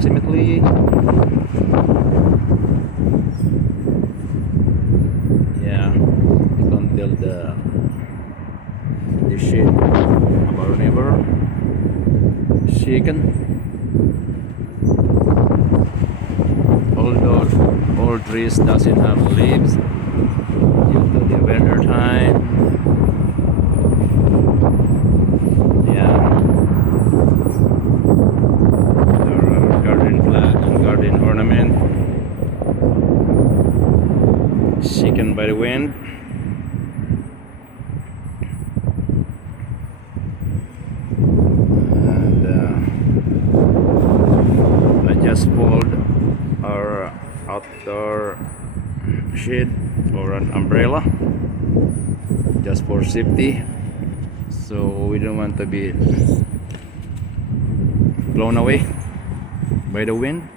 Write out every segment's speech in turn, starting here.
approximately. Yeah, you can tell the shade of our neighbor shaken. Although all trees doesn't have leaves due to the winter time. Yeah, our garden flag and garden ornament shaken by the wind. And I just pulled our outdoor shade or an umbrella just for safety, so we don't want to be blown away by the wind.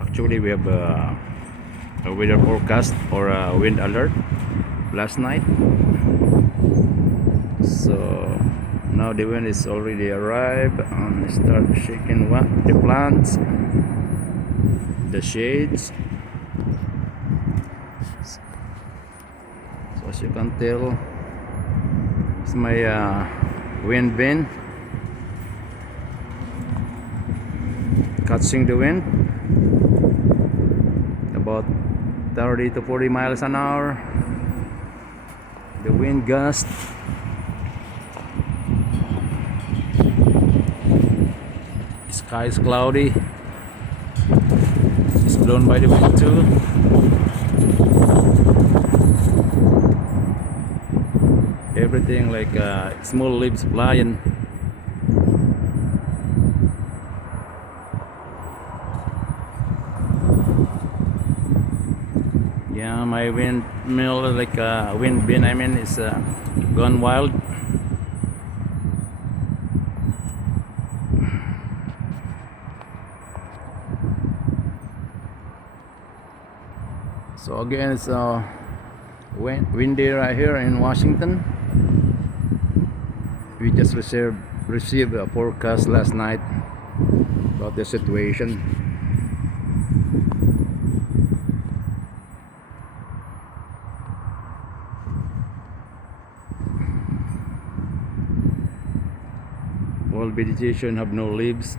Actually, we have a weather forecast or a wind alert last night, so now the wind is already arrived and start shaking what the plants, the shades. So as you can tell, it's my wind bin catching the wind about 30 to 40 miles an hour. The wind gust. The sky is cloudy. It's blown by the wind too. Everything like small leaves flying. Yeah, my windmill, like wind bin, I mean, is gone wild. So again, it's windy right here in Washington. We just received a forecast last night about the situation. All vegetation have no leaves,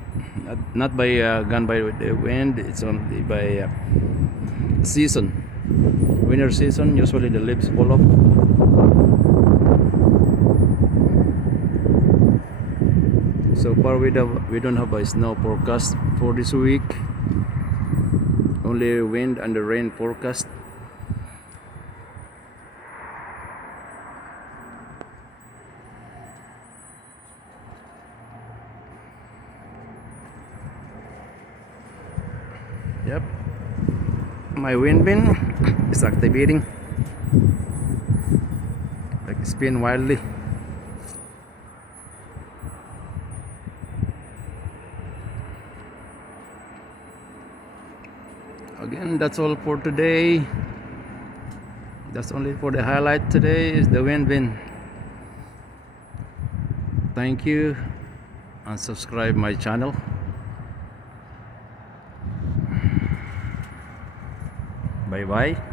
not by gone by the wind. It's only by season. Winter season, usually the leaves fall off. So far we don't have a snow forecast for this week. Only wind and the rain forecast. Yep, my wind bin is activating, like spin wildly. Again, that's all for today. That's only for the highlight today is the wind bin. Thank you, and subscribe my channel. Bye bye.